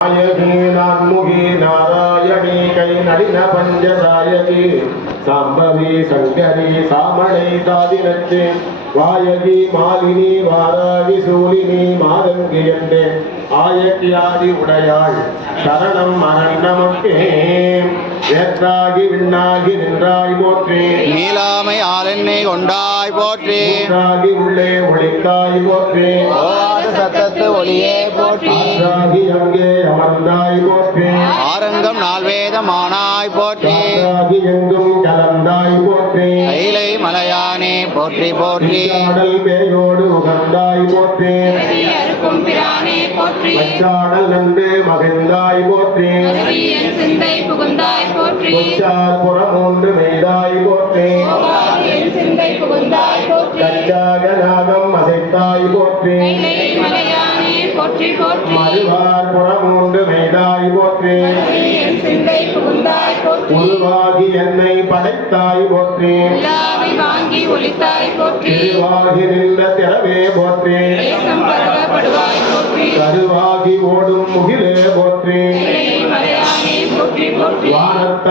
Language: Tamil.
நாயகி நான்முகி நாராயணி கை நளின பஞ்சசாயகி சாம்பவி சங்கரி சாமணை சாதினச்சு வாயகி மாலினி வாராகி சூலினி மாதங்கி என்று ஆயக்கியாதி உடையாள் சரணம் மரண் நமக்கே வேற்றாகி விண்ணாகி நின்றாய் போற்றி நீலாமை ஆளெண்ணை கொண்டாய் போற்றி ஊற்றாகி உள்ளே ஒளித்தாய் போற்றி ஓவாத சத்தத்து ஒளியே போற்றி ஆற்றாகி அங்கே அமர்ந்தாய் போற்றி ஆரங்கம் நால்வேதமானாய் போற்றி ஆற்றாகி எங்கும் கலந்தாய் போற்றி கைலை மலையானே போற்றி போற்றி ஆடல் பேயோடு உகந்தாய் போற்றி வச்சாடல் நன்று மகிழ்ந்தாய் போற்றி சிந்தை புகுந்தாய் போற்றி கொச்சார் புறமூன்று மெய்தாய் போற்றி சிந்தை புகுந்தாய் போற்றி கச்சாக நாகம் அசைத்தாய் போற்றி மலையானே போற்றி போற்றி மறுவார் புறமூன்று மெய்தாய் போற்றி சிந்தை புகுந்தாய் போற்றி உருவாகி என்னை படைத்தாய் போற்றி எல்லாவை வாங்கி ஒளித்தாய் போற்றி திருவாகி நின்ற திறவே போற்றி தேசம் பரவப்படுவாய் போற்றி கருவாகி ஓடும் முகிலே